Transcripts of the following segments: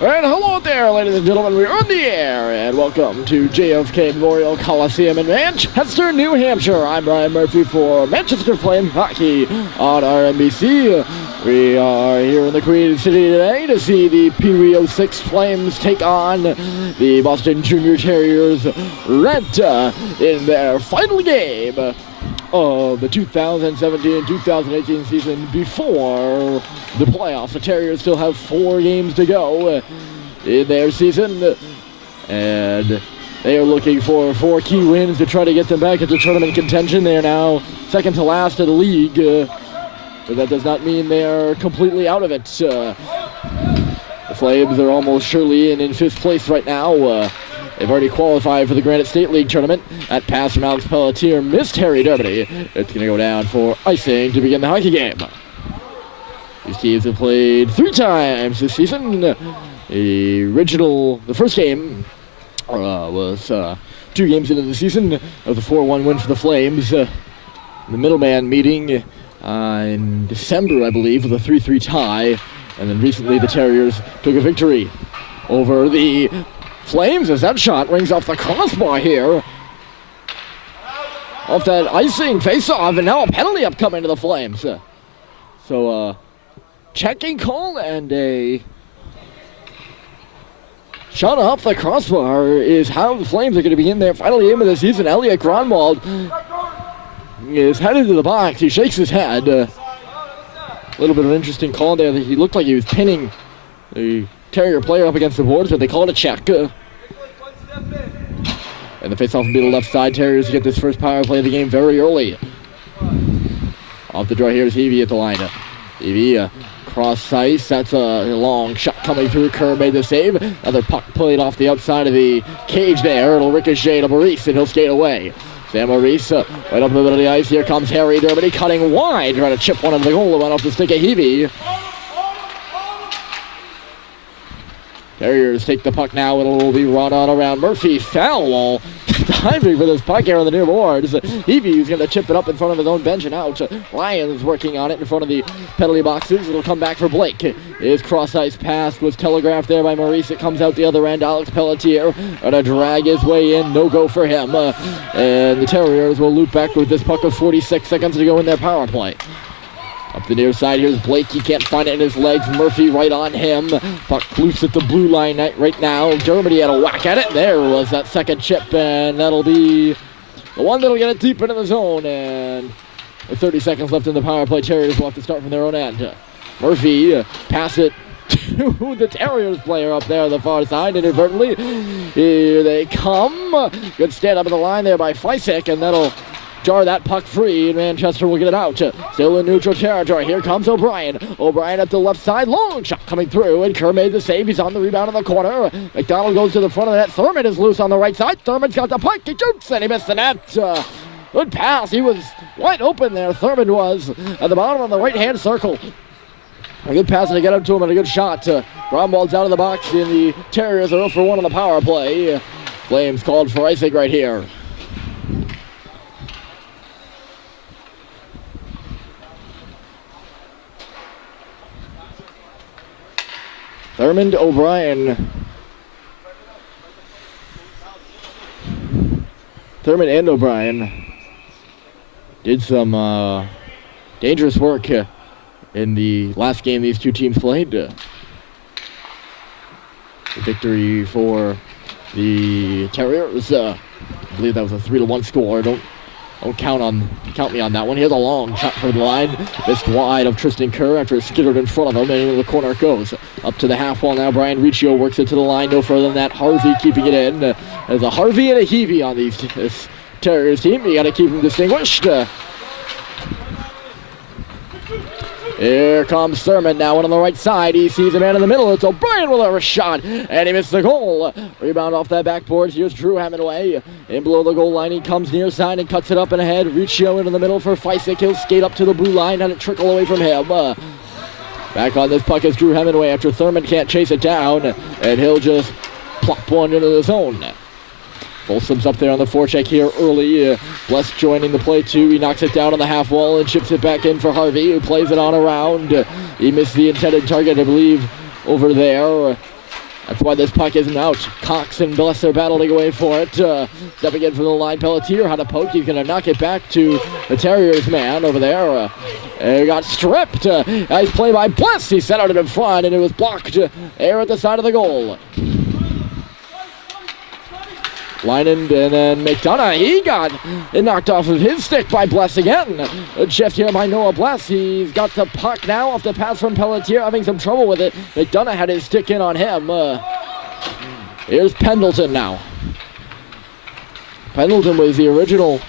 And hello there, ladies and gentlemen, we're on the air, and welcome to JFK Memorial Coliseum in Manchester, New Hampshire. I'm Brian Murphy for Manchester Flame Hockey on RMBC. We are here in the Queen City today to see the Pee Wee 06 Flames take on the Boston Junior Terriers Red in their final game of the 2017-2018 season before the playoffs. The Terriers still have 4 games to go in their season, and they are looking for 4 key wins to try to get them back into tournament contention. They are now second to last in the league, but that does not mean they are completely out of it. The Flames are almost surely in 5th place right now. They've already qualified for the Granite State League tournament. That pass from Alex Pelletier missed Harry Dermody. It's going to go down for icing to begin the hockey game. These teams have played 3 times this season. The first game was 2 games into the season. It was a 4-1 win for the Flames. The middleman meeting in December, I believe, with a 3-3 tie. And then recently the Terriers took a victory over the Flames as that shot rings off the crossbar here. Off that icing face-off, and now a penalty upcoming to the Flames. So, checking call and a shot off the crossbar is how the Flames are going to begin their final game of the season. Elliot Gronwald is headed to the box. He shakes his head. A little bit of an interesting call there. He looked like he was pinning the Terrier player up against the boards, but they call it a check. And the face-off will be to the left side. Terriers get this first power play of the game very early. Off the draw here is Heavey at the line. Heavey cross ice. That's a long shot coming through. Kerr made the save. Another puck played off the outside of the cage there. It'll ricochet to Maurice, and he'll skate away. Sam Maurice right up the middle of the ice. Here comes Harry Dermody cutting wide, trying to chip one of the goal. Went off the stick of Heavey. Terriers take the puck now. It'll be run on around Murphy. Foul. Diving for this puck here on the near boards. Heavey's going to chip it up in front of his own bench and out. Lyons working on it in front of the penalty boxes. It'll come back for Blake. His cross-ice pass was telegraphed there by Maurice. It comes out the other end. Alex Pelletier to drag his way in. No go for him. And the Terriers will loop back with this puck with 46 seconds to go in their power play. Up the near side, here's Blake. He can't find it in his legs. Murphy right on him. Puck loose at the blue line right now. Dermody had a whack at it. There was that second chip, and that'll be the one that'll get it deep into the zone. And with 30 seconds left in the power play, Terriers will have to start from their own end. Murphy pass it to the Terriers player up there on the far side inadvertently. Here they come. Good stand up in the line there by Feisek, and that'll jar that puck free, and Manchester will get it out. Still in neutral territory. Here comes O'Brien. O'Brien at the left side. Long shot coming through, and Kerr made the save. He's on the rebound in the corner. McDonald goes to the front of the net. Thurman is loose on the right side. Thurman's got the puck. He shoots, and he missed the net. Good pass. He was wide open there. Thurman was at the bottom of the right-hand circle. A good pass to get up to him, and a good shot. Gromwald's out of the box, and the Terriers are 0 for 1 on the power play. Flames called for icing right here. Thurman to O'Brien. Thurman and O'Brien did some dangerous work in the last game these two teams played. The victory for the Terriers. I believe that was a 3-1 score. Don't count me on that one. He has a long shot for the line. Missed wide of Tristan Kerr after it skittered in front of him, and into the corner it goes. Up to the half wall now. Brian Riccio works it to the line. No further than that. Harvey keeping it in. There's a Harvey and a Heavey on this Terriers team. You got to keep them distinguished. Here comes Thurman now on the right side. He sees a man in the middle. It's O'Brien with a shot, and he missed the goal. Rebound off that backboard. Here's Drew Hemingway. In below the goal line, he comes near side and cuts it up and ahead. Riccio into the middle for Feisek. He'll skate up to the blue line and it trickle away from him. Back on this puck is Drew Hemingway after Thurman can't chase it down, and he'll just plop one into the zone. Folsom's up there on the forecheck here early. Bless joining the play too. He knocks it down on the half wall and chips it back in for Harvey, who plays it on around. He missed the intended target, I believe, over there. That's why this puck isn't out. Cox and Bless are battling away for it. Stepping in from the line, Pelletier had a poke. He's going to knock it back to the Terriers man over there. He got stripped. Nice play by Bless. He set out it in front, and it was blocked there at the side of the goal. Linen and then McDonough. He got it knocked off of his stick by Bless again. A shift here by Noah Bless. He's got the puck now off the pass from Pelletier, having some trouble with it. McDonough had his stick in on him. Here's Pendleton now. Pendleton was the original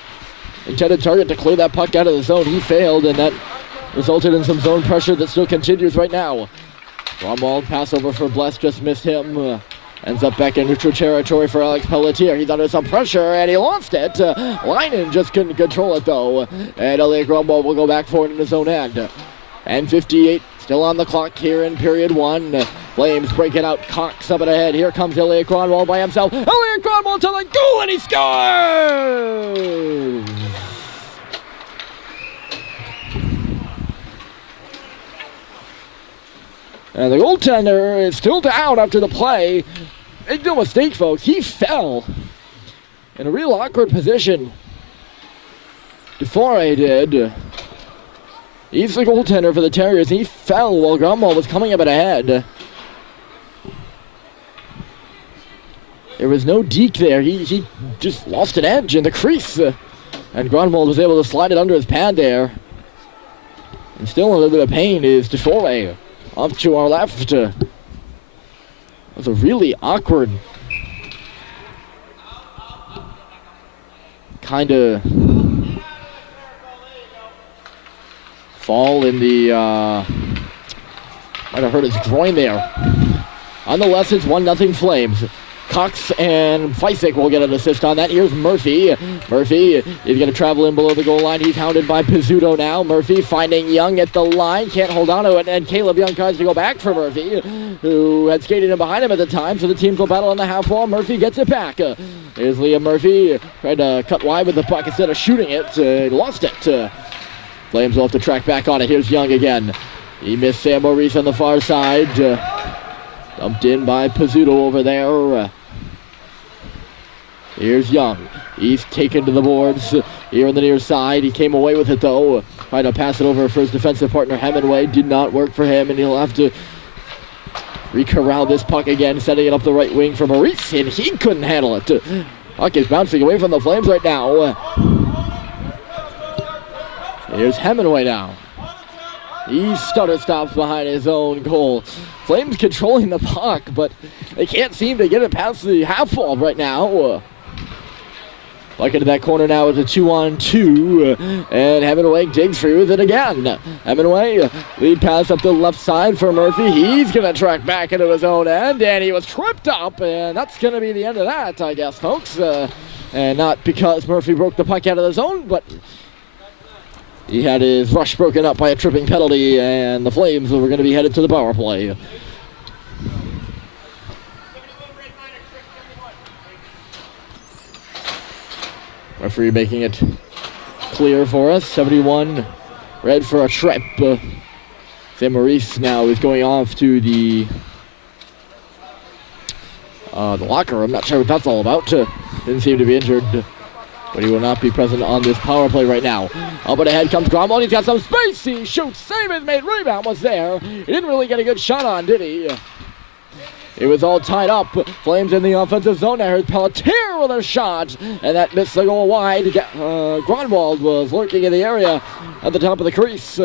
intended target to clear that puck out of the zone. He failed, and that resulted in some zone pressure that still continues right now. Gromwald pass over for Bless, just missed him. Ends up back in neutral territory for Alex Pelletier. He's under some pressure, and he lost it. Linen just couldn't control it, though. And Elliot Gromwald will go back for it in his own end. And 58 still on the clock here in period one. Flames breaking out. Cox up and ahead. Here comes Elliot Gromwald by himself. Elliot Gromwald to the goal, and he scores! And the goaltender is still down after the play. Make no mistake, folks, he fell in a real awkward position. DeFore did. He's the goaltender for the Terriers. He fell while Gromwald was coming up and ahead. There was no deke there. He just lost an edge in the crease. And Gromwald was able to slide it under his pad there. And still in a little bit of pain is DeFore. Off to our left. It was a really awkward kind of fall in the might have hurt his groin there. Nonetheless, it's 1-0 Flames. Cox and Feisik will get an assist on that. Here's Murphy. Murphy is going to travel in below the goal line. He's hounded by Pizzuto now. Murphy finding Young at the line. Can't hold on to it. And Caleb Young tries to go back for Murphy, who had skated in behind him at the time. So the teams will battle on the half wall. Murphy gets it back. Here's Liam Murphy. Tried to cut wide with the puck instead of shooting it. Lost it. Flames will have to track back on it. Here's Young again. He missed Sam Maurice on the far side. Dumped in by Pizzuto over there. Here's Young. He's taken to the boards here on the near side. He came away with it, though. Tried to pass it over for his defensive partner, Hemingway. Did not work for him, and he'll have to re-corral this puck again, setting it up the right wing for Maurice, and he couldn't handle it. Puck is bouncing away from the Flames right now. Here's Hemingway now. He stutter stops behind his own goal. Flames controlling the puck, but they can't seem to get it past the half wall right now. Puck into that corner now with a 2-on-2, and Hemingway digs through with it again. Hemingway, lead pass up the left side for Murphy. He's going to track back into his own end, and he was tripped up, and that's going to be the end of that, I guess, folks. And not because Murphy broke the puck out of the zone, but he had his rush broken up by a tripping penalty, and the Flames were going to be headed to the power play. Referee making it clear for us. 71 red for a trip. Sam Maurice now is going off to the locker room. Not sure what that's all about. Didn't seem to be injured, but he will not be present on this power play right now. Up and ahead comes Gromwald. He's got some space. He shoots. Save is made. Rebound was there. He didn't really get a good shot on, did he? It was all tied up. Flames in the offensive zone. I heard Pelletier with a shot, and that missed the goal wide. Gromwald was lurking in the area at the top of the crease.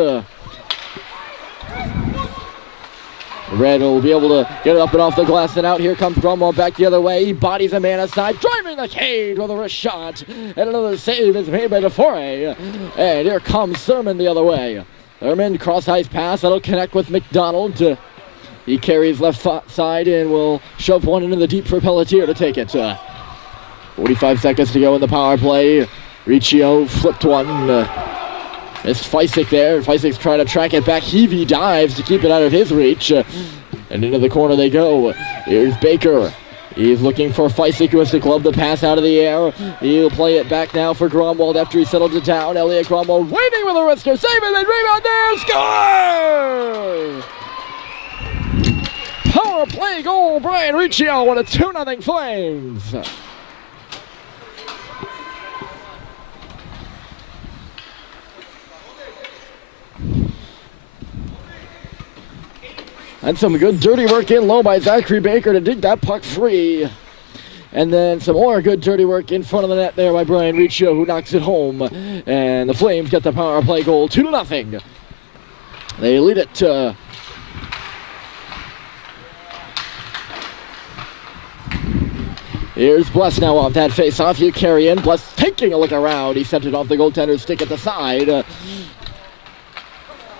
Red will be able to get it up and off the glass and out. Here comes Gromwald back the other way. He bodies a man aside, driving the cage with a wrist shot. And another save is made by DeFore. And here comes Thurman the other way. Thurman cross-ice pass. That'll connect with McDonald. He carries left side and will shove one into the deep for Pelletier to take it. 45 seconds to go in the power play. Riccio flipped one. Missed Feisik there. Feisik's trying to track it back. Heavy dives to keep it out of his reach. And into the corner they go. Here's Baker. He's looking for Feisik, who has to glove the pass out of the air. He'll play it back now for Gromwald after he settled it down. Elliot Gromwald waiting with a wrister. Save it and rebound there. Score! Power power play goal. Brian Riccio with a 2-0 Flames. And some good dirty work in low by Zachary Baker to dig that puck free. And then some more good dirty work in front of the net there by Brian Riccio, who knocks it home. And the Flames get the power play goal 2-0. They lead it. Here's Bless now off that face-off. You carry in. Bless taking a look around. He sent it off the goaltender's stick at the side.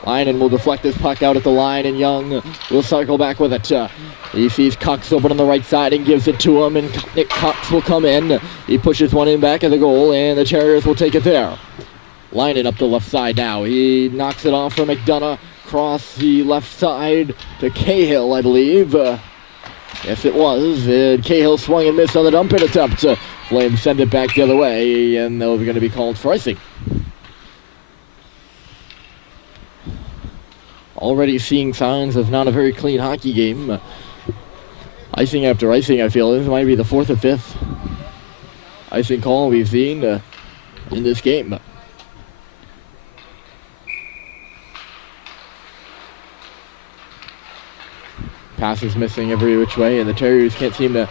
Lynan will deflect this puck out at the line, and Young will circle back with it. He sees Cox open on the right side and gives it to him, and Nick Cox will come in. He pushes one in back of the goal, and the Terriers will take it there. Lynan up the left side now. He knocks it off from McDonough, across the left side to Cahill, I believe. Yes, it was. Cahill swung and missed on the dump-in attempt. Flames send it back the other way, and they're going to be called for icing. Already seeing signs of not a very clean hockey game. Icing after icing, I feel. This might be the 4th or 5th icing call we've seen in this game. Passes missing every which way, and the Terriers can't seem to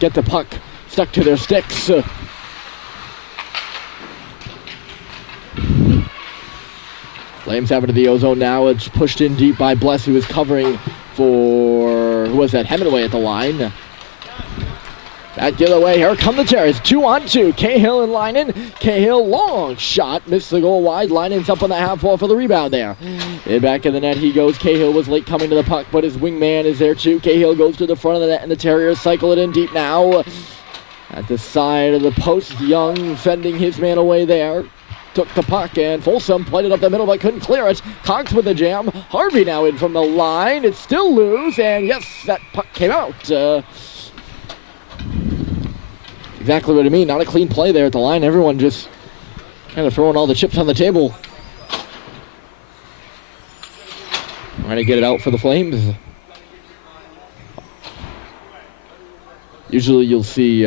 get the puck stuck to their sticks. Flames have it to the O-zone now. It's pushed in deep by Bless, who is covering for, who was that, Hemingway at the line. Back the other way, here come the Terriers. 2-on-2, Cahill and Lynan. Cahill, long shot, missed the goal wide. Lynan's up on the half wall for the rebound there. And back in the net he goes. Cahill was late coming to the puck, but his wingman is there too. Cahill goes to the front of the net, and the Terriers cycle it in deep now. At the side of the post, Young fending his man away there. Took the puck, and Folsom played it up the middle but couldn't clear it. Cox with the jam. Harvey now in from the line. It's still loose, and yes, that puck came out. Exactly what I mean. Not a clean play there at the line. Everyone just kind of throwing all the chips on the table. Trying to get it out for the Flames. Usually you'll see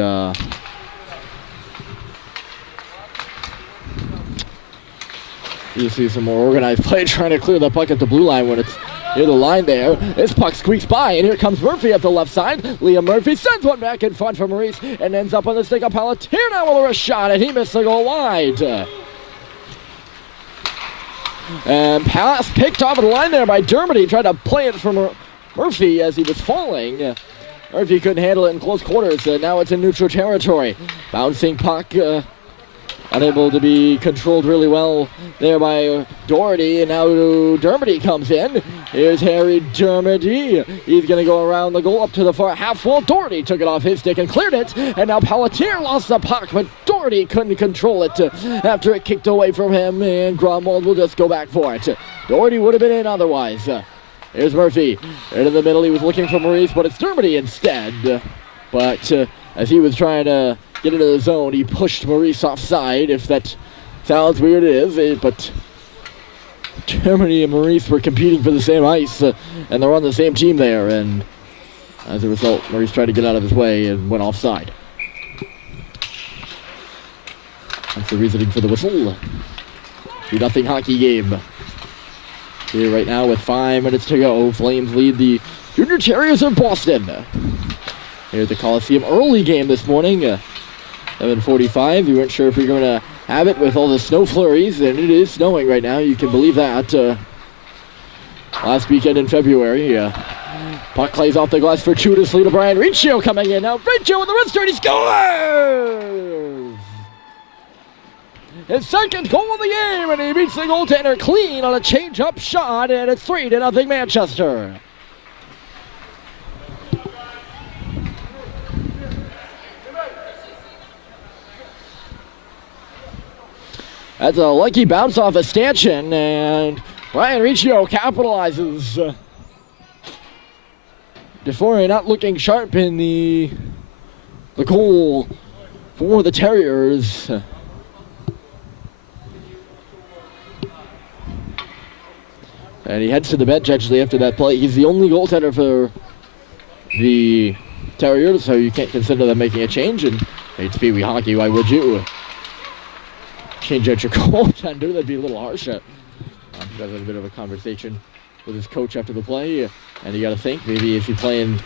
some more organized play trying to clear the puck at the blue line when it's near the line there. This puck squeaks by, and here comes Murphy up the left side. Liam Murphy sends one back in front for Maurice and ends up on the stick of Pelletier now with a wrist shot, and he missed the goal wide. And pass picked off of the line there by Dermody. Tried to play it from Murphy as he was falling. Murphy couldn't handle it in close quarters. Now it's in neutral territory. Bouncing puck. Unable to be controlled really well there by Doherty, and now Dermody comes in. Here's Harry Dermody. He's going to go around the goal up to the far half wall. Doherty took it off his stick and cleared it, and now Pelletier lost the puck, but Doherty couldn't control it after it kicked away from him, and Gromwald will just go back for it. Doherty would have been in otherwise. Here's Murphy. Right in the middle, he was looking for Maurice, but it's Dermody instead. But as he was trying to get into the zone, he pushed Maurice offside. If that sounds weird, it is. But Germany and Maurice were competing for the same ice, and they're on the same team there. And as a result, Maurice tried to get out of his way and went offside. That's the reasoning for the whistle. 2-0 hockey game. Here right now with 5 minutes to go. Flames lead the Junior Terriers of Boston. Here's the Coliseum early game this morning. 7:45. We weren't sure if we were going to have it with all the snow flurries, and it is snowing right now. You can believe that. Last weekend in February. Puck plays off the glass for Chudas. Lead to Brian Riccio coming in. Now Riccio with the wrist turn. He scores! His second goal of the game, and he beats the goaltender clean on a change-up shot, and it's 3-0 Manchester. That's a lucky bounce off a stanchion, and Brian Riccio capitalizes. DeFore not looking sharp in the goal for the Terriers. And he heads to the bench actually after that play. He's the only goaltender for the Terriers, so you can't consider them making a change. And it's Pee Wee hockey, why would you change out your goaltender? That'd be a little harsh. He does have a bit of a conversation with his coach after the play, and you got to think, maybe is he playing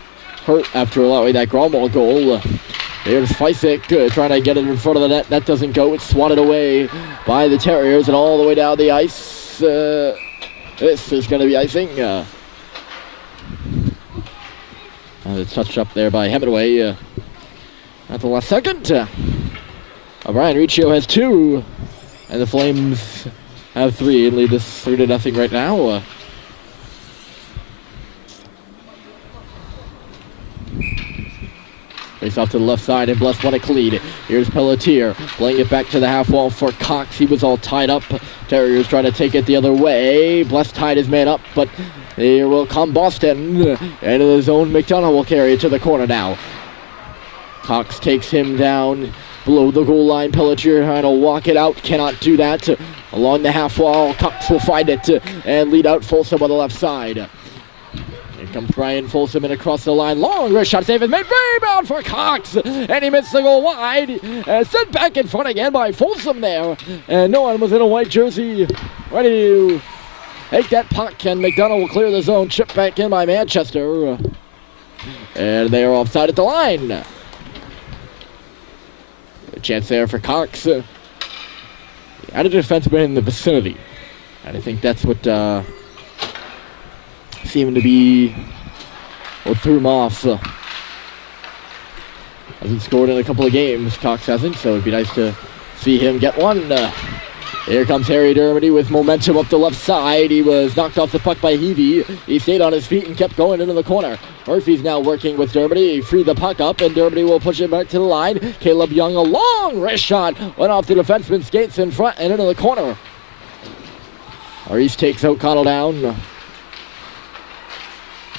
hurt after allowing that ground ball goal? There's Feisik trying to get it in front of the net. That doesn't go. It's swatted away by the Terriers and all the way down the ice. This is going to be icing. It's touched up there by Hemingway at the last second. Brian Riccio has 2, and the Flames have 3 and lead this 3-0 right now. Face off to the left side, and Bless won a lead. Here's Pelletier playing it back to the half wall for Cox. He was all tied up. Terriers trying to take it the other way. Bless tied his man up, but here will come Boston. Into the zone, McDonough will carry it to the corner now. Cox takes him down below the goal line. Pelletier trying to walk it out, cannot do that. Along the half wall, Cox will find it and lead out Folsom on the left side. Here comes Brian Folsom in across the line. Long wrist shot save is made. Rebound for Cox. And he missed the goal wide. And sent back in front again by Folsom there. And no one was in a white jersey ready to take that puck. And McDonough will clear the zone. Chipped back in by Manchester. And they are offside at the line. A chance there for Cox. Had a defenseman in the vicinity. And I think that's what seemed to be what threw him off. Hasn't scored in a couple of games. Cox hasn't, so it'd be nice to see him get one. Here comes Harry Dermody with momentum up the left side. He was knocked off the puck by Heavey. He stayed on his feet and kept going into the corner. Murphy's now working with Dermody. He freed the puck up, and Dermody will push it back to the line. Caleb Young, a long wrist shot, went off the defenseman's skates in front and into the corner. Maurice takes O'Connell down.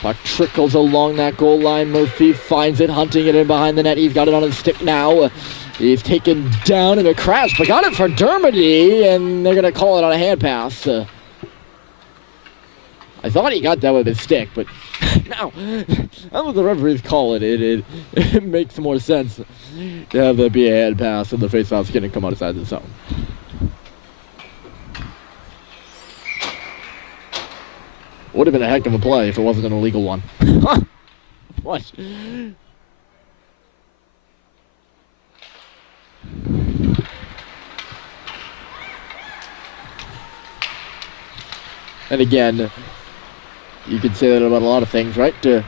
Puck trickles along that goal line. Murphy finds it, hunting it in behind the net. He's got it on his stick now. He's taken down in a crash, but got it for Dermody, and they're going to call it on a hand pass. I thought he got that with his stick, but now, that's what the referees call it. It makes more sense to have that be a hand pass, and the faceoff's going to come outside the zone. Would have been a heck of a play if it wasn't an illegal one. What? And again, you could say that about a lot of things, right? The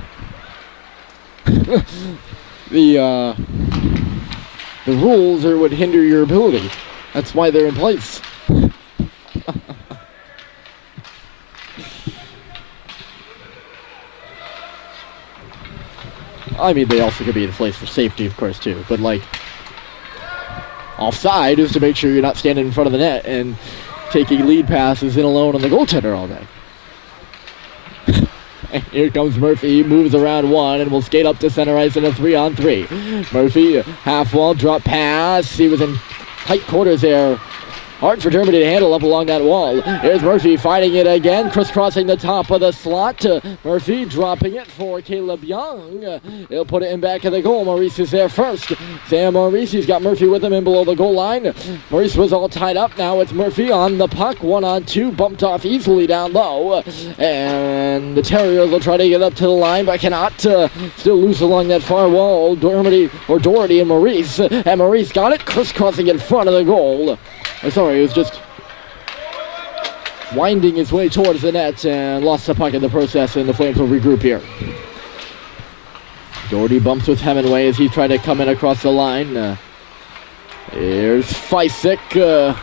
rules are what hinder your ability. That's why they're in place. I mean, they also could be in place for safety, of course, too. But, like, offside is to make sure you're not standing in front of the net and taking lead passes in alone on the goaltender all day. And here comes Murphy. He moves around one and will skate up to center ice in a 3-on-3. Murphy, half wall, drop pass. He was in tight quarters there. Hard for Dermody to handle up along that wall. Here's Murphy fighting it again, crisscrossing the top of the slot. Murphy dropping it for Caleb Young. He'll put it in back of the goal. Maurice is there first. Sam Maurice, he's got Murphy with him in below the goal line. Maurice was all tied up. Now it's Murphy on the puck. 1-on-2, bumped off easily down low. And the Terriers will try to get up to the line, but cannot. Still loose along that far wall. Doherty and Maurice. And Maurice got it, crisscrossing in front of the goal. Sorry, he was just winding his way towards the net and lost the puck in the process, and the Flames will regroup here. Doherty bumps with Hemingway as he tried to come in across the line. Here's Feisik.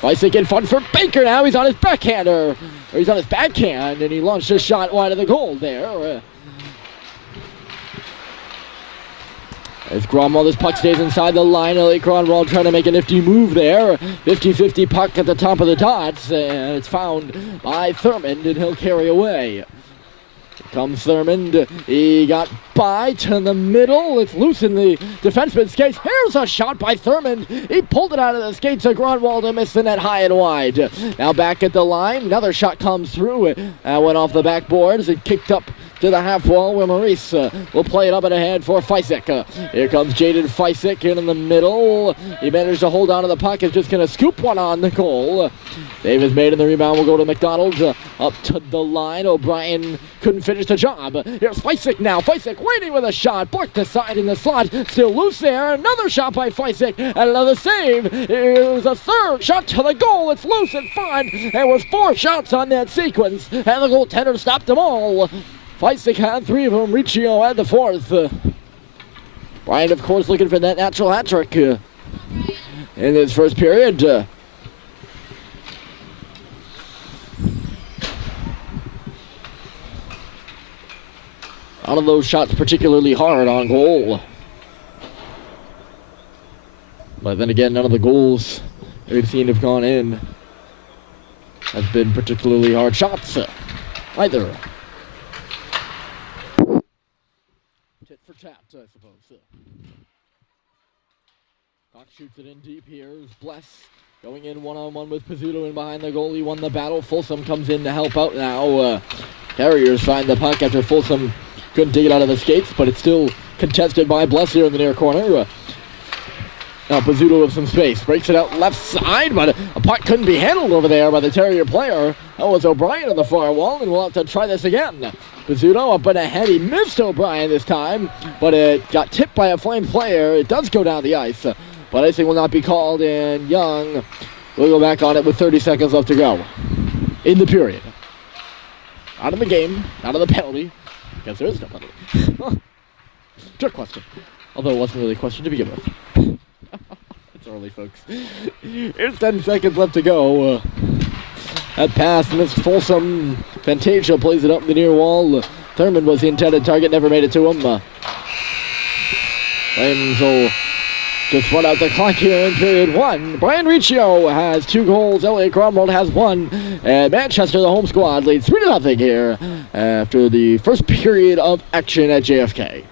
Feisik in front for Baker now. He's on his backhander. Or he's on his backhand, and he launched a shot wide of the goal there. As Gromwald, this puck stays inside the line. Elliot Gromwald trying to make a nifty move there. 50-50 puck at the top of the dots. And it's found by Thurmond, and he'll carry away. Here comes Thurmond. He got by to the middle. It's loose in the defenseman's skates. Here's a shot by Thurmond. He pulled it out of the skates of Grunwald to miss the net high and wide. Now back at the line. Another shot comes through. Went off the backboards and kicked up to the half wall where Maurice will play it up and ahead for Feisik. Here comes Jaden Feisik in the middle. He managed to hold on to the puck. Is just going to scoop one on the goal. Davis made in the rebound. Will go to McDonald. Up to the line. O'Brien couldn't finish the job. Here's Feisik now. Feisik waiting with a shot. Blocked aside in the slot. Still loose there. Another shot by Feisik. And another save. Here's a third shot to the goal. It's loose and fine. There was 4 shots on that sequence. And the goaltender stopped them all. Feisik had 3 of them. Riccio had the 4th. Bryant, of course, looking for that natural hat trick in his first period. A lot of those shots particularly hard on goal. But then again, none of the goals we've seen have gone in have been particularly hard shots either. Tit for tat, I suppose. Cox shoots it in deep here. Bless going in one-on-one with Pizzuto in behind the goal. He won the battle. Folsom comes in to help out now. Terriers find the puck after Folsom couldn't dig it out of the skates, but it's still contested by Bless here in the near corner. Now Pizzuto with some space. Breaks it out left side, but a puck couldn't be handled over there by the Terrier player. That was O'Brien on the far wall, and we'll have to try this again. Pizzuto up and ahead. He missed O'Brien this time, but it got tipped by a Flame player. It does go down the ice, but icing will not be called, and Young will go back on it with 30 seconds left to go in the period. Out of the game, out of the penalty, because there is no penalty. Trick question. Although it wasn't really a question to begin with. It's early, folks. Here's 10 seconds left to go. That pass missed Folsom. Fantasia plays it up the near wall. Thurmond was the intended target, never made it to him. Flames will just run out the clock here in period 1. Brian Riccio has 2 goals. Elliot Grunwald has 1. And Manchester, the home squad, leads 3-0 here after the first period of action at JFK.